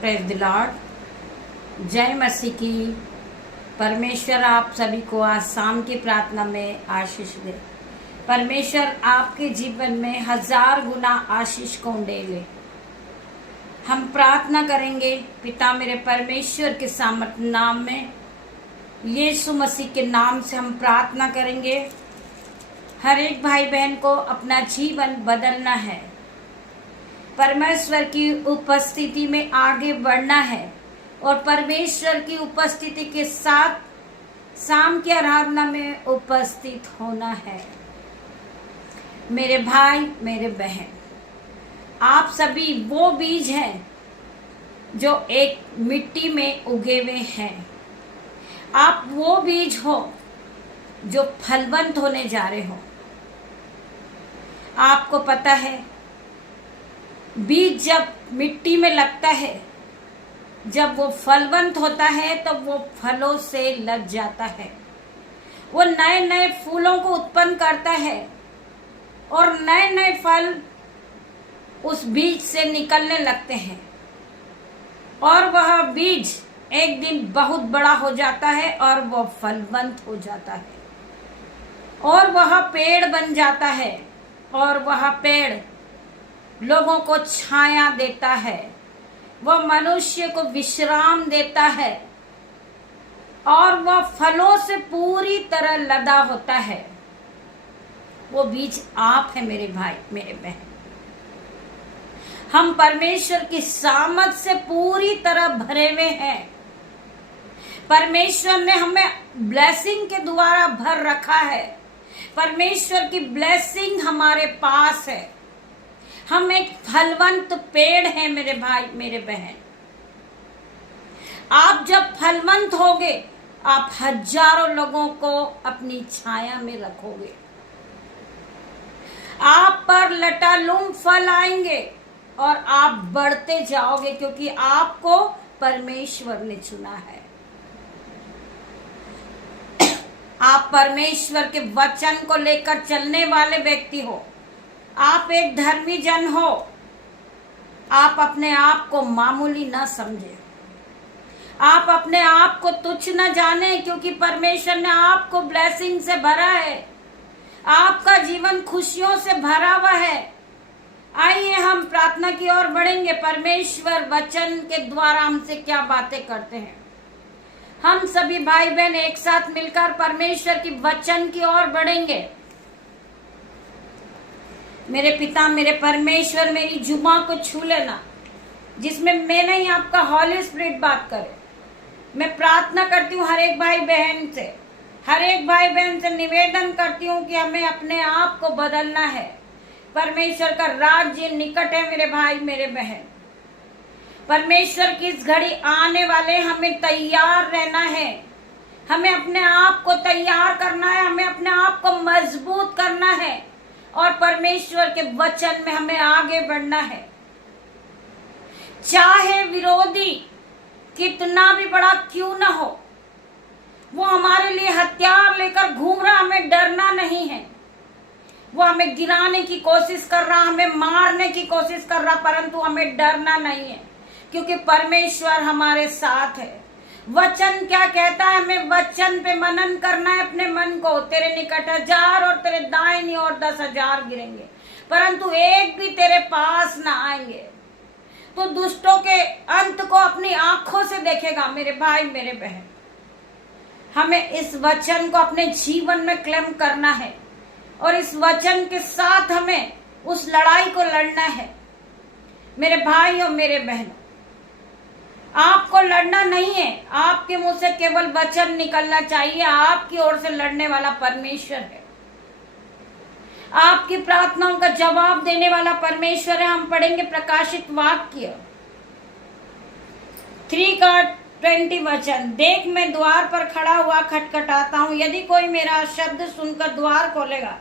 Praise the Lord. जय मसीह की। परमेश्वर आप सभी को आज शाम की प्रार्थना में आशीष दे। परमेश्वर आपके जीवन में 1000 गुना आशीष को ले। हम प्रार्थना करेंगे पिता मेरे परमेश्वर के सामर्थ्य नाम में, यीशु मसीह के नाम से हम प्रार्थना करेंगे। हर एक भाई बहन को अपना जीवन बदलना है, परमेश्वर की उपस्थिति में आगे बढ़ना है और परमेश्वर की उपस्थिति के साथ शाम की आराधना में उपस्थित होना है। मेरे भाई मेरे बहन, आप सभी वो बीज हैं जो एक मिट्टी में उगे हुए हैं। आप वो बीज हो जो फलवंत होने जा रहे हो। आपको पता है, बीज जब मिट्टी में लगता है, जब वो फलवंत होता है तो वो फलों से लग जाता है। वो नए नए फूलों को उत्पन्न करता है और नए नए फल उस बीज से निकलने लगते हैं और वह बीज एक दिन बहुत बड़ा हो जाता है और वह फलवंत हो जाता है और वह पेड़ बन जाता है और वह पेड़ लोगों को छाया देता है, वह मनुष्य को विश्राम देता है और वह फलों से पूरी तरह लदा होता है। वो बीज आप है मेरे भाई मेरे बहन। हम परमेश्वर की सामर्थ से पूरी तरह भरे हुए हैं। परमेश्वर ने हमें ब्लेसिंग के द्वारा भर रखा है। परमेश्वर की ब्लेसिंग हमारे पास है। हम एक फलवंत पेड़ हैं मेरे भाई मेरे बहन। आप जब फलवंत होगे, आप हजारों लोगों को अपनी छाया में रखोगे। आप पर लटालूम फल आएंगे और आप बढ़ते जाओगे, क्योंकि आपको परमेश्वर ने चुना है। आप परमेश्वर के वचन को लेकर चलने वाले व्यक्ति हो। आप एक धर्मी जन हो। आप अपने आप को मामूली न समझे, आप अपने आप को तुच्छ न जाने, क्योंकि परमेश्वर ने आपको ब्लेसिंग से भरा है। आपका जीवन खुशियों से भरा हुआ है। आइए हम प्रार्थना की ओर बढ़ेंगे। परमेश्वर वचन के द्वारा हमसे क्या बातें करते हैं। हम सभी भाई बहन एक साथ मिलकर परमेश्वर की वचन की ओर बढ़ेंगे। मेरे पिता मेरे परमेश्वर, मेरी जुबा को छू लेना जिसमें मैं नहीं आपका हॉली स्पिरिट बात करे। मैं प्रार्थना करती हूँ हर एक भाई बहन से, हर एक भाई बहन से निवेदन करती हूँ कि हमें अपने आप को बदलना है। परमेश्वर का राज्य निकट है मेरे भाई मेरे बहन। परमेश्वर की इस घड़ी आने वाले, हमें तैयार रहना है। हमें अपने आप को तैयार करना है, हमें अपने आप को मजबूत करना है और परमेश्वर के वचन में हमें आगे बढ़ना है। चाहे विरोधी कितना भी बड़ा क्यों ना हो, वो हमारे लिए हथियार लेकर घूम रहा, हमें डरना नहीं है। वो हमें गिराने की कोशिश कर रहा, हमें मारने की कोशिश कर रहा, परंतु हमें डरना नहीं है, क्योंकि परमेश्वर हमारे साथ है। वचन क्या कहता है? हमें वचन पे मनन करना है अपने मन को। तेरे निकट 1000 और तेरे दाहिनी ओर 10,000 गिरेंगे, परंतु एक भी तेरे पास ना आएंगे। तो दुष्टों के अंत को अपनी आंखों से देखेगा मेरे भाई मेरे बहन। हमें इस वचन को अपने जीवन में क्लेम करना है और इस वचन के साथ हमें उस लड़ाई को लड़ना है। मेरे भाई और मेरे बहनों, आपको लड़ना नहीं है। आपके मुंह से केवल वचन निकलना चाहिए। आपकी ओर से लड़ने वाला परमेश्वर है। आपकी प्रार्थनाओं का जवाब देने वाला परमेश्वर है। हम पढ़ेंगे प्रकाशित वाक्य 3:20 वचन। देख, मैं द्वार पर खड़ा हुआ खटखटाता हूँ। यदि कोई मेरा शब्द सुनकर द्वार खोलेगा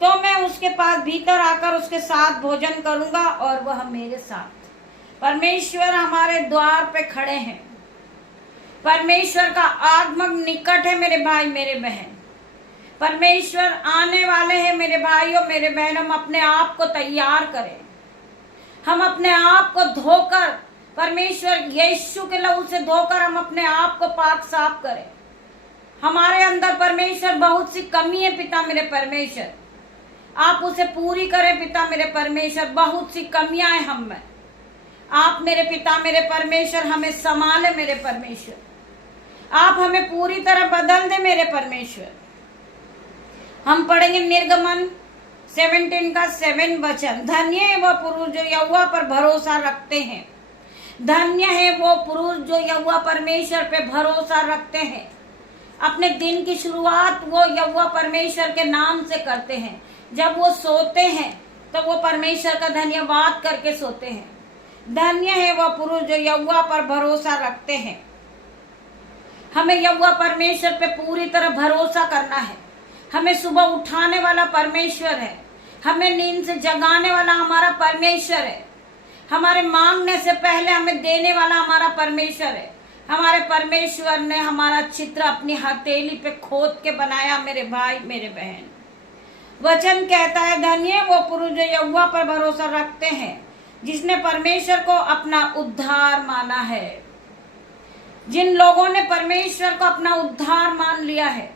तो मैं उसके पास भीतर आकर उसके साथ भोजन करूंगा और वह मेरे साथ। परमेश्वर हमारे द्वार पे खड़े हैं। परमेश्वर का आगमन निकट है मेरे भाई मेरे बहन। परमेश्वर आने वाले हैं मेरे भाइयों मेरे बहन। हम अपने आप को तैयार करें। हम अपने आप को धोकर परमेश्वर यीशु के लहू से धोकर हम अपने आप को पाक साफ करें। हमारे अंदर परमेश्वर बहुत सी कमी है पिता मेरे परमेश्वर, आप उसे पूरी करें पिता मेरे परमेश्वर। बहुत सी कमियां हैं हम में, आप मेरे पिता मेरे परमेश्वर हमें संभाले मेरे परमेश्वर, आप हमें पूरी तरह बदल दे मेरे परमेश्वर। हम पढ़ेंगे निर्गमन 17 का 7 वचन। धन्य है वह पुरुष जो यहोवा पर भरोसा रखते हैं, धन्य है वो पुरुष जो यहोवा परमेश्वर पे भरोसा रखते हैं। अपने दिन की शुरुआत वो यहोवा परमेश्वर के नाम से करते हैं। जब वो सोते हैं तो वो परमेश्वर का धन्यवाद करके सोते हैं। धन्य है वह पुरुष जो यहोवा पर भरोसा रखते हैं। हमें यहोवा परमेश्वर पे पूरी तरह भरोसा करना है। हमें सुबह उठाने वाला परमेश्वर है, हमें नींद से जगाने वाला हमारा परमेश्वर है, हमारे मांगने से पहले हमें देने वाला हमारा परमेश्वर है। हमारे परमेश्वर ने हमारा चित्र अपनी हथेली पे खोद के बनाया मेरे भाई मेरे बहन। वचन कहता है धन्य वो पुरुष जो यहोवा पर भरोसा रखते हैं, जिसने परमेश्वर को अपना उद्धार माना है। जिन लोगों ने परमेश्वर को अपना उद्धार मान लिया है,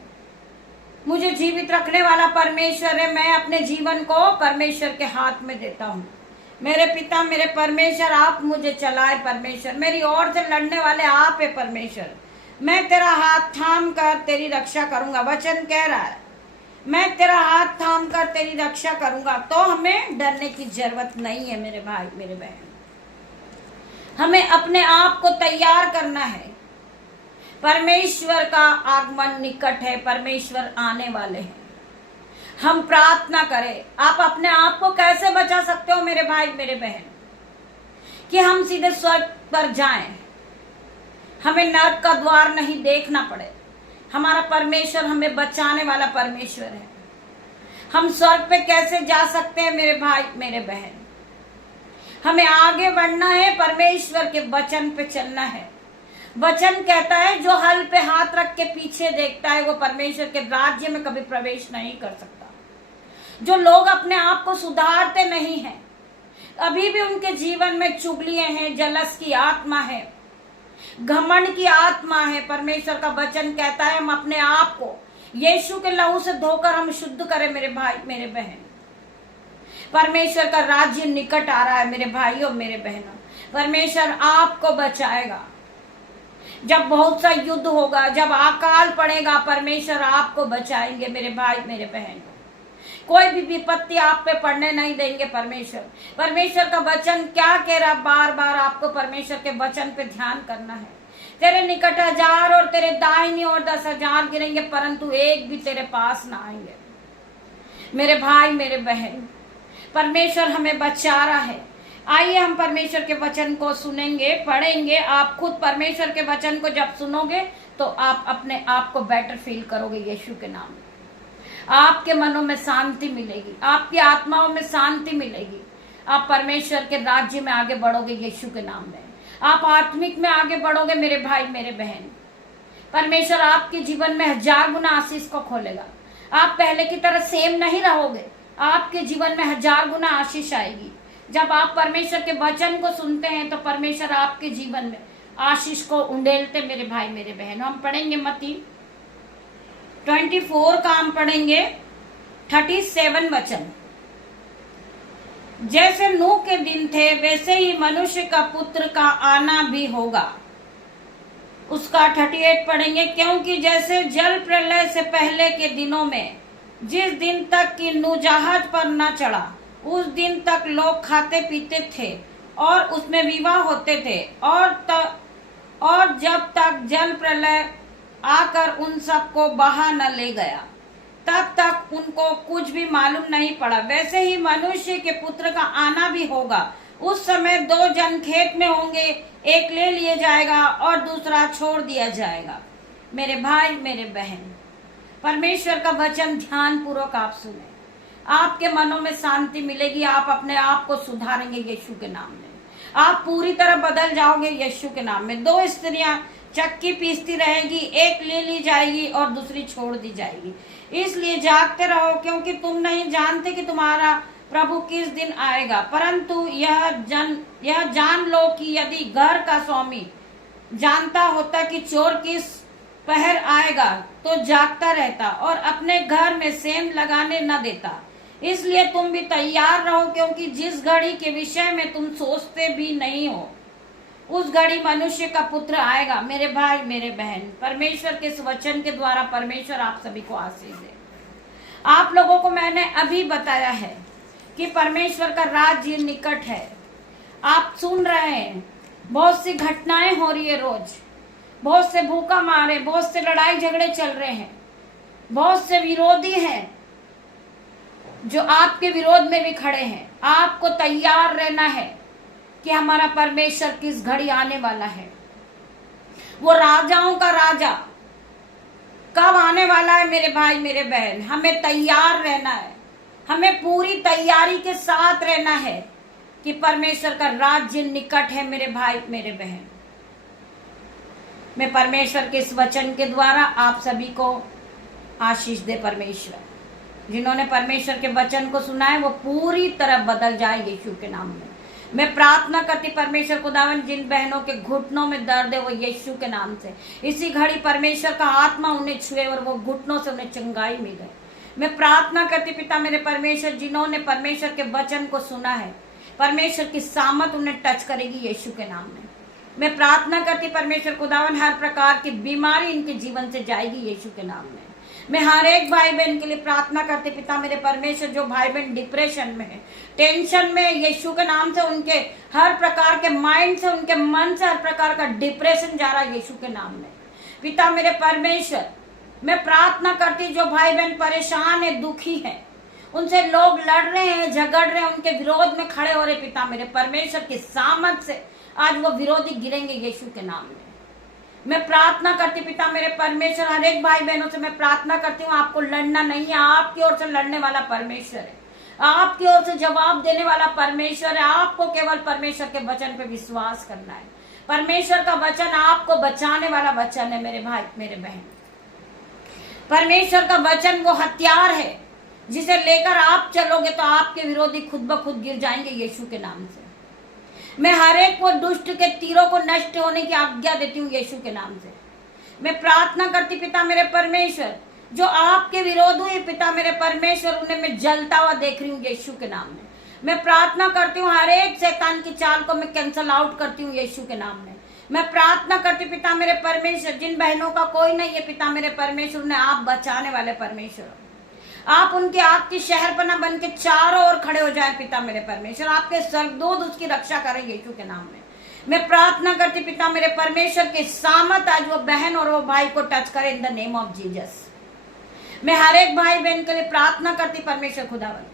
मुझे जीवित रखने वाला परमेश्वर है, मैं अपने जीवन को परमेश्वर के हाथ में देता हूँ। मेरे पिता मेरे परमेश्वर आप मुझे चलाए परमेश्वर, मेरी ओर से लड़ने वाले आप है परमेश्वर। मैं तेरा हाथ थाम कर तेरी रक्षा करूंगा। वचन कह रहा है मैं तेरा हाथ थाम कर तेरी रक्षा करूंगा। तो हमें डरने की जरूरत नहीं है मेरे भाई मेरे बहन। हमें अपने आप को तैयार करना है। परमेश्वर का आगमन निकट है, परमेश्वर आने वाले हैं। हम प्रार्थना करें। आप अपने आप को कैसे बचा सकते हो मेरे भाई मेरे बहन, कि हम सीधे स्वर्ग पर जाएं, हमें नरक का द्वार नहीं देखना पड़े। हमारा परमेश्वर हमें बचाने वाला परमेश्वर है। हम स्वर्ग पे कैसे जा सकते हैं मेरे भाई मेरे बहन? हमें आगे बढ़ना है, परमेश्वर के वचन पे चलना है। वचन कहता है जो हल पे हाथ रख के पीछे देखता है वो परमेश्वर के राज्य में कभी प्रवेश नहीं कर सकता। जो लोग अपने आप को सुधारते नहीं हैं, अभी भी उनके जीवन में चुगलियां हैं, जलस की आत्मा है, घमंड की आत्मा है। परमेश्वर का वचन कहता है हम अपने आप को यीशु के लहू से धोकर हम शुद्ध करें मेरे भाई मेरे बहन। परमेश्वर का राज्य निकट आ रहा है मेरे भाइयों मेरे बहनों। परमेश्वर आपको बचाएगा। जब बहुत सा युद्ध होगा, जब अकाल पड़ेगा, परमेश्वर आपको बचाएंगे मेरे भाई मेरे बहन। कोई भी विपत्ति आप पे पड़ने नहीं देंगे परमेश्वर। परमेश्वर का वचन क्या कह रहा, बार बार आपको परमेश्वर के वचन पे ध्यान करना है। तेरे निकट 1000 और तेरे दाहिनी ओर 10,000 गिरेंगे, परंतु एक भी तेरे पास ना आएंगे मेरे भाई मेरे बहन। परमेश्वर हमें बचा रहा है। आइए हम परमेश्वर के वचन को सुनेंगे, पढ़ेंगे। आप खुद परमेश्वर के वचन को जब सुनोगे तो आप अपने आप को बेटर फील करोगे यीशु के नाम में। आपके मनों में शांति मिलेगी, आपकी आत्माओं में शांति मिलेगी। आप परमेश्वर के राज्य में आगे बढ़ोगे यीशु के नाम में। आप आत्मिक में आगे बढ़ोगे मेरे भाई मेरे बहन। परमेश्वर आपके जीवन में 1000 गुना आशीष को खोलेगा। आप पहले की तरह सेम नहीं रहोगे, आपके जीवन में 1000 गुना आशीष आएगी। जब आप परमेश्वर के वचन को सुनते हैं तो परमेश्वर आपके जीवन में आशीष को उंडेलते मेरे भाई मेरे बहन। हम पढ़ेंगे मत्ती 24 का हम पढ़ेंगे 37 वचन। जैसे नूह के दिन थे वैसे ही मनुष्य का पुत्र का आना भी होगा। उसका 38 पढ़ेंगे। क्योंकि जैसे जल प्रलय से पहले के दिनों में जिस दिन तक कि नूह जहाज पर न चढ़ा उस दिन तक लोग खाते पीते थे और उसमें विवाह होते थे, और जब तक जल प्रलय आकर उन सबको बहा न ले गया तब तक उनको कुछ भी मालूम नहीं पड़ा। वैसे ही मनुष्य के पुत्र का आना भी होगा। उस समय 2 जन खेत में होंगे, एक ले लिया जाएगा और दूसरा छोड़ दिया जाएगा। मेरे भाई मेरे बहन, परमेश्वर का वचन ध्यान पूर्वक आप सुने। आपके मनों में शांति मिलेगी। आप अपने आप को सुधारेंगे यीशु के नाम में। आप पूरी तरह बदल जाओगे यीशु के नाम में। 2 स्त्रियां चक्की पीसती रहेगी, एक ले ली जाएगी और दूसरी छोड़ दी जाएगी। इसलिए जागते रहो, क्योंकि तुम नहीं जानते कि तुम्हारा प्रभु किस दिन आएगा, परंतु यह जान लो कि यदि घर का स्वामी जानता होता कि चोर किस पहर आएगा तो जागता रहता और अपने घर में सेंध लगाने न देता। इसलिए तुम भी तैयार रहो, क्योंकि जिस घड़ी के विषय में तुम सोचते भी नहीं हो उस घड़ी मनुष्य का पुत्र आएगा। मेरे भाई मेरे बहन, परमेश्वर के इस वचन के द्वारा परमेश्वर आप सभी को आशीष दे। आप लोगों को मैंने अभी बताया है कि परमेश्वर का राज्य निकट है। आप सुन रहे हैं, बहुत सी घटनाएं हो रही है रोज, बहुत से भूखा मारे, बहुत से लड़ाई झगड़े चल रहे हैं, बहुत से विरोधी हैं जो आपके विरोध में भी खड़े हैं। आपको तैयार रहना है कि हमारा परमेश्वर किस घड़ी आने वाला है। वो राजाओं का राजा कब आने वाला है मेरे भाई मेरे बहन। हमें तैयार रहना है, हमें पूरी तैयारी के साथ रहना है कि परमेश्वर का राज्य निकट है मेरे भाई मेरे बहन। मैं परमेश्वर के इस वचन के द्वारा आप सभी को आशीष दे। परमेश्वर जिन्होंने परमेश्वर के वचन को सुना है वो पूरी तरह बदल जाए यीशु के नाम में। मैं प्रार्थना करती परमेश्वर खुदावन, जिन बहनों के घुटनों में दर्द है वो यीशु के नाम से इसी घड़ी परमेश्वर का आत्मा उन्हें छुए और वो घुटनों से उन्हें चंगाई मिले। मैं प्रार्थना करती पिता मेरे परमेश्वर, जिन्होंने परमेश्वर के वचन को सुना है परमेश्वर की सामत उन्हें टच करेगी यीशु के नाम में। मैं प्रार्थना करती परमेश्वर खुदावन, हर प्रकार की बीमारी इनके जीवन से जाएगी यीशु के नाम में। मैं हर एक भाई बहन के लिए प्रार्थना करती पिता मेरे परमेश्वर, जो भाई बहन डिप्रेशन में है, टेंशन में, यीशु के नाम से उनके हर प्रकार के माइंड से, उनके मन से हर प्रकार का डिप्रेशन जा रहा है यीशु के नाम में। पिता मेरे परमेश्वर, मैं प्रार्थना करती जो भाई बहन परेशान है, दुखी है, उनसे लोग लड़ रहे हैं, झगड़ रहे हैं, उनके विरोध में खड़े हो रहे, पिता मेरे परमेश्वर की सामर्थ से आज वो विरोधी गिरेंगे यीशु के नाम में। मैं प्रार्थना करती पिता मेरे परमेश्वर, हर एक भाई बहनों से मैं प्रार्थना करती हूँ, आपको लड़ना नहीं है, आपकी ओर से लड़ने वाला परमेश्वर है, आपकी ओर से जवाब देने वाला परमेश्वर है। आपको केवल परमेश्वर के वचन पे विश्वास करना है। परमेश्वर का वचन आपको बचाने वाला वचन है मेरे भाई मेरे बहन। परमेश्वर का वचन वो हथियार है जिसे लेकर आप चलोगे तो आपके विरोधी खुद ब खुद गिर जाएंगे यीशु के नाम से। मैं हर एक को दुष्ट के तीरों को नष्ट होने की आज्ञा देती हूँ यीशु के नाम से। मैं प्रार्थना करती पिता मेरे परमेश्वर, जो आपके विरोध हुए पिता मेरे परमेश्वर, उन्हें मैं जलता हुआ देख रही हूँ यीशु के नाम में। मैं प्रार्थना करती हूँ हर एक शैतान की चाल को मैं कैंसल आउट करती हूँ यीशु के नाम में। मैं प्रार्थना करती पिता मेरे परमेश्वर, जिन बहनों का कोई नहीं है पिता मेरे परमेश्वर, उन्हें आप बचाने वाले परमेश्वर, आप उनके आपकी शहरपना बन के चारों ओर खड़े हो जाए पिता मेरे परमेश्वर। आपके स्वर्गदूत उसकी रक्षा करें यीशु के नाम में। मैं प्रार्थना करती पिता मेरे परमेश्वर के सामत आज वो बहन और वो भाई को टच करे in the name of Jesus. मैं हर एक भाई बहन के लिए प्रार्थना करती परमेश्वर खुदावन,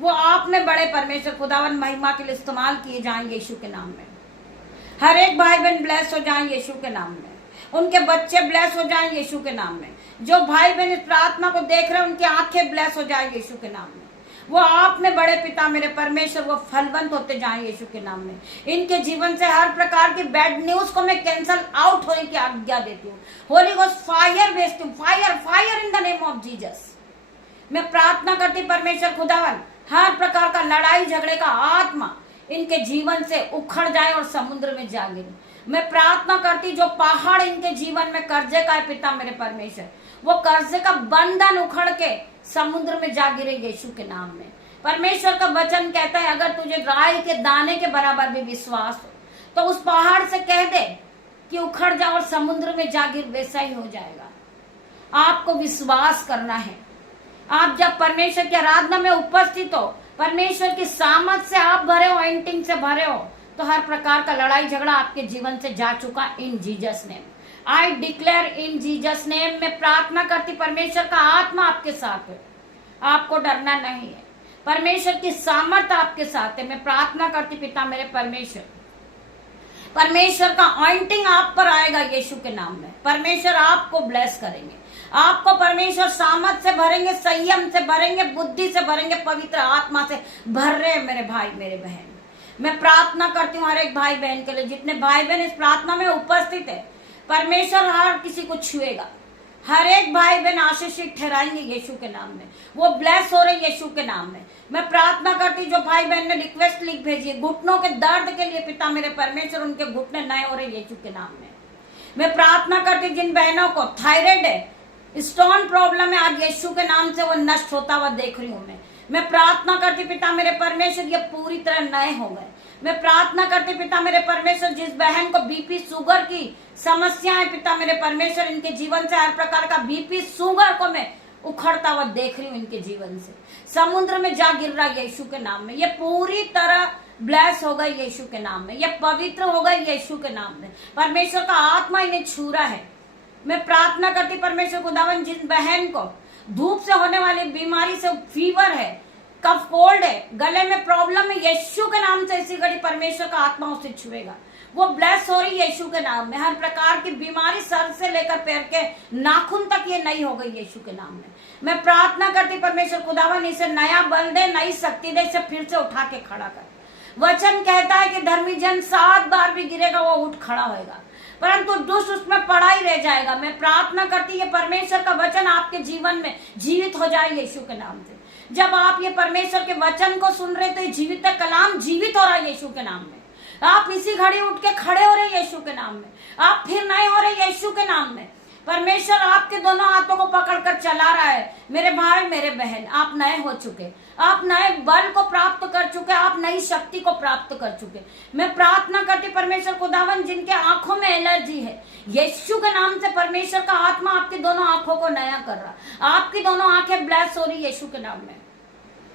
वो आप में बड़े परमेश्वर खुदावन महिमा के लिए इस्तेमाल किए जाएं यीशु के नाम में। हर एक भाई बहन ब्लेस हो जाएं यीशु के नाम में, उनके बच्चे ब्लेस हो जाएं यीशु के नाम में। जो भाई बहन इस प्रार्थना को देख रहे हैं उनकी आंखें ब्लेस हो जाए यीशु के नाम में। वो आप में बड़े पिता मेरे परमेश्वर वो फलवंत होते जाएं यीशु के नाम में। इनके जीवन से हर प्रकार की बैड न्यूज को मैं कैंसल आउट होने की आज्ञा देती हूँ। होली गोस्ट फायर भेजती हूँ, fire fire in the name of Jesus. मैं प्रार्थना करती परमेश्वर खुदावन, हर प्रकार का लड़ाई झगड़े का आत्मा इनके जीवन से उखड़ जाए और समुद्र में जा गिरे। मैं प्रार्थना करती जो पहाड़ इनके जीवन में कर्जे का है पिता मेरे परमेश्वर, वो कर्जे का बंधन उखड़ के समुद्र में जा गिरे यीशु के नाम में। परमेश्वर का वचन कहता है अगर तुझे राई के दाने के बराबर भी विश्वास हो तो उस पहाड़ से कह दे कि उखड़ जा और समुद्र में जा गिर, वैसा ही हो जाएगा। आपको विश्वास करना है। आप जब परमेश्वर की आराधना में उपस्थित हो, परमेश्वर की सामर्थ से आप भरे हो, एंटिंग से भरे हो, तो हर प्रकार का लड़ाई झगड़ा आपके जीवन से जा चुका इन Jesus name. I declare in Jesus name. मैं प्रार्थना करती परमेश्वर का आत्मा आपके साथ है, आपको डरना नहीं है। परमेश्वर की सामर्थ आपके साथ है। मैं प्रार्थना करती पिता मेरे परमेश्वर, परमेश्वर का ऑइंटिंग आप पर आएगा यीशु के नाम में। परमेश्वर आपको ब्लेस करेंगे, आपको परमेश्वर सामर्थ से भरेंगे, संयम से भरेंगे, बुद्धि से भरेंगे, पवित्र आत्मा से भर रहे हैं मेरे भाई मेरे बहन। मैं प्रार्थना करती हूँ हर एक भाई बहन के लिए, जितने भाई बहन इस प्रार्थना में उपस्थित है, परमेश्वर हर किसी को छुएगा, हर एक भाई बहन आशीषित ठहराएंगे यीशु के नाम में, वो ब्लेस हो रहे यीशु के नाम में। मैं प्रार्थना करती जो भाई बहन ने रिक्वेस्ट लिख भेजी घुटनों के दर्द के लिए, पिता मेरे परमेश्वर उनके घुटने नए हो रहे यीशु के नाम में। मैं प्रार्थना करती जिन बहनों को थायराइड है, स्टोन प्रॉब्लम है, आज यीशु के नाम से वो नष्ट होता हुआ देख रही हूं मैं प्रार्थना करती पिता मेरे परमेश्वर ये पूरी तरह नए हो गए। मैं प्रार्थना करती पिता मेरे परमेश्वर जिस बहन को बीपी शुगर की समस्या है, पिता मेरे परमेश्वर इनके जीवन से हर प्रकार का बीपी शुगर को मैं उखड़ता हुआ देख रही हूँ इनके जीवन से, समुद्र में जा गिर रहा यीशु के नाम में। ये पूरी तरह ब्लेस हो गई यीशु के नाम में, ये पवित्र हो गई यीशु के नाम में। परमेश्वर का आत्मा इन्हें छू रहा है। मैं प्रार्थना करती परमेश्वर खुदावन जिन बहन को धूप से होने वाली बीमारी से फीवर है, कफ कोल्ड है, गले में प्रॉब्लम है, यीशु के नाम से इसी घड़ी परमेश्वर का आत्मा उसे छुएगा, वो ब्लेस हो रही यीशु के नाम में। हर प्रकार की बीमारी सर से लेकर पैर के नाखून तक ये नई हो गई यीशु के नाम में। मैं प्रार्थना करती परमेश्वर खुदावन इसे नया बल दे, नई शक्ति दे, इसे फिर से उठा के खड़ा कर। वचन कहता है कि धर्मी जन 7 बार भी गिरेगा वो उठ खड़ा होगा, परंतु दुष्ट उसमें पड़ा ही रह जाएगा। मैं प्रार्थना करती ये परमेश्वर का वचन आपके जीवन में जीवित हो जाए यीशु के नाम से। जब आप ये परमेश्वर के वचन को सुन रहे तो ये जीवित कलाम जीवित हो रहा है यीशु के नाम में। आप इसी घड़ी उठ के खड़े हो रहे यीशु के नाम में, आप फिर नए हो रहे यीशु के नाम में। परमेश्वर आपके दोनों हाथों को पकड़कर चला रहा है। मेरे भाई मेरे बहन, आप नए हो चुके, आप नए बल को प्राप्त कर चुके, आप नई शक्ति को प्राप्त कर चुके। मैं प्रार्थना करती परमेश्वर खुदावन जिनके आंखों में एलर्जी है, यीशु के नाम से परमेश्वर का आत्मा आपकी दोनों आंखों को नया कर रहा, आपकी दोनों आंखें ब्लेस हो रही यीशु के नाम में।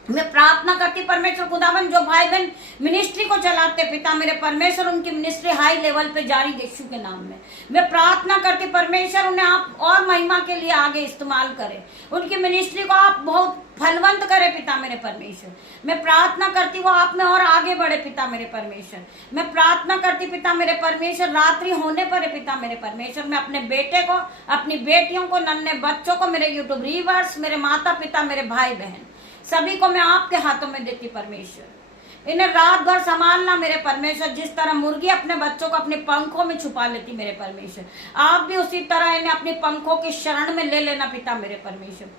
मैं प्रार्थना करती परमेश्वर खुदावन जो भाई बहन मिनिस्ट्री को चलाते, पिता मेरे परमेश्वर उनकी मिनिस्ट्री हाई लेवल पे जारी यीशु के नाम में। मैं प्रार्थना करती परमेश्वर उन्हें आप और महिमा के लिए आगे इस्तेमाल करें, उनकी मिनिस्ट्री को आप बहुत फलवंत करे पिता मेरे परमेश्वर। मैं प्रार्थना करती वो आप में और आगे बढ़े पिता मेरे परमेश्वर। मैं प्रार्थना करती पिता मेरे परमेश्वर रात्रि होने पर पिता मेरे परमेश्वर मैं अपने बेटे को, अपनी बेटियों को, नन्हे बच्चों को, मेरे यूट्यूब व्यूअर्स, मेरे माता पिता, मेरे भाई बहन सभी को मैं आपके हाथों में देती परमेश्वर। इन्हें रात भर संभालना मेरे परमेश्वर, जिस तरह मुर्गी अपने बच्चों को अपने पंखों में छुपा लेती मेरे परमेश्वर, आप भी उसी तरह इन्हें अपने पंखों की शरण में ले लेना पिता मेरे परमेश्वर।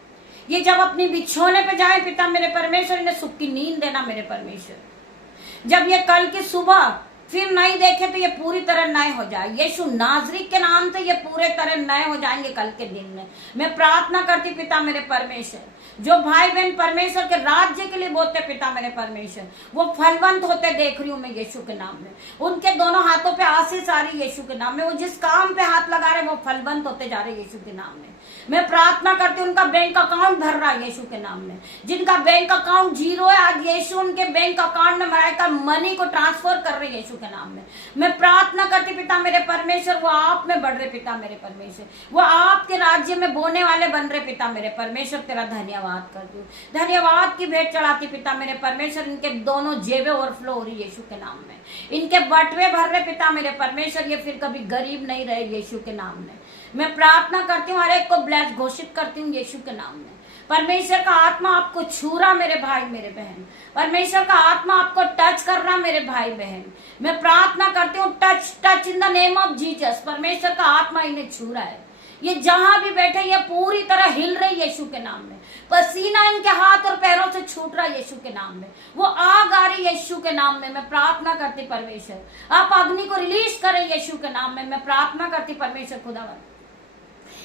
ये जब अपनी बिछोने पे जाए पिता मेरे परमेश्वर इन्हें सुख की नींद देना मेरे परमेश्वर। जब ये कल की सुबह फिर नहीं देखे तो ये पूरी तरह नए हो जाए, यीशु नाजरी के नाम से ये पूरे तरह नए हो जाएंगे कल के दिन में। मैं प्रार्थना करती पिता मेरे परमेश्वर जो भाई बहन परमेश्वर के राज्य के लिए बोलते पिता मेरे परमेश्वर वो फलवंत होते देख रही हूँ मैं यीशु के नाम में। उनके दोनों हाथों पे आशीष आ रही यीशु के नाम में, वो जिस काम पे हाथ लगा रहे वो फलवंत होते जा रहे यीशु के नाम में। मैं प्रार्थना करती हूँ उनका बैंक अकाउंट भर रहा है यीशु के नाम में। जिनका बैंक अकाउंट जीरो है आज यीशु उनके बैंक अकाउंट में मराएगा मनी को ट्रांसफर कर रहे यीशु के नाम में। मैं प्रार्थना करती पिता मेरे परमेश्वर वो आप में बढ़ रहे पिता मेरे परमेश्वर, वो आपके राज्य में बोने वाले बन रहे पिता मेरे परमेश्वर। तेरा धन्यवाद करती हूँ, धन्यवाद की भेंट चढ़ाती पिता मेरे परमेश्वर। इनके दोनों जेबें ओवरफ्लो हो रही यीशु के नाम में, इनके बटवे भर रहे पिता मेरे परमेश्वर। ये फिर कभी गरीब नहीं रहे यीशु के नाम में। मैं प्रार्थना करती हूँ हर एक को ब्लेस घोषित करती हूँ यीशु के नाम में। परमेश्वर का आत्मा आपको छू रहा मेरे भाई मेरे बहन, परमेश्वर का आत्मा आपको टच कर रहा मेरे भाई बहन। मैं प्रार्थना करती हूँ touch touch in the name of Jesus. परमेश्वर का आत्मा इन्हें छू रहा है, ये जहां भी बैठे ये पूरी तरह हिल रही यीशु के नाम में। पसीना इनके हाथ और पैरों से छूट रहा यीशु के नाम में, वो आग आ रही यीशु के नाम में। मैं प्रार्थना करती परमेश्वर आप अग्नि को रिलीज करें यीशु के नाम में। मैं प्रार्थना करती परमेश्वर खुदावन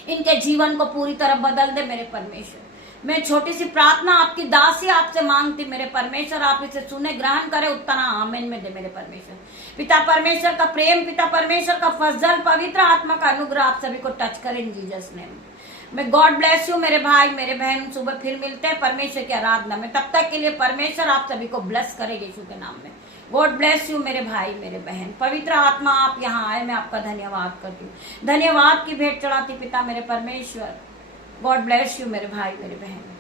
इनके जीवन को पूरी तरह बदल दे मेरे परमेश्वर। मैं छोटी सी प्रार्थना आपकी दासी आपसे मांगती मेरे परमेश्वर, आप इसे सुने ग्रहण करें, उत्तर आमीन में दे मेरे परमेश्वर। पिता परमेश्वर का प्रेम, पिता परमेश्वर का फजल, पवित्र आत्मा का अनुग्रह आप सभी को टच करें इन जीसस नेम। मैं गॉड ब्लेस यू मेरे भाई मेरे बहन। सुबह फिर मिलते हैं परमेश्वर की आराधना में, तब तक के लिए परमेश्वर आप सभी को ब्लेस करे यीशु के नाम में। गॉड ब्लेस यू मेरे भाई मेरे बहन। पवित्र आत्मा आप यहाँ आए, मैं आपका धन्यवाद करती हूँ, धन्यवाद की भेंट चढ़ाती पिता मेरे परमेश्वर। गॉड ब्लेस यू मेरे भाई मेरे बहन।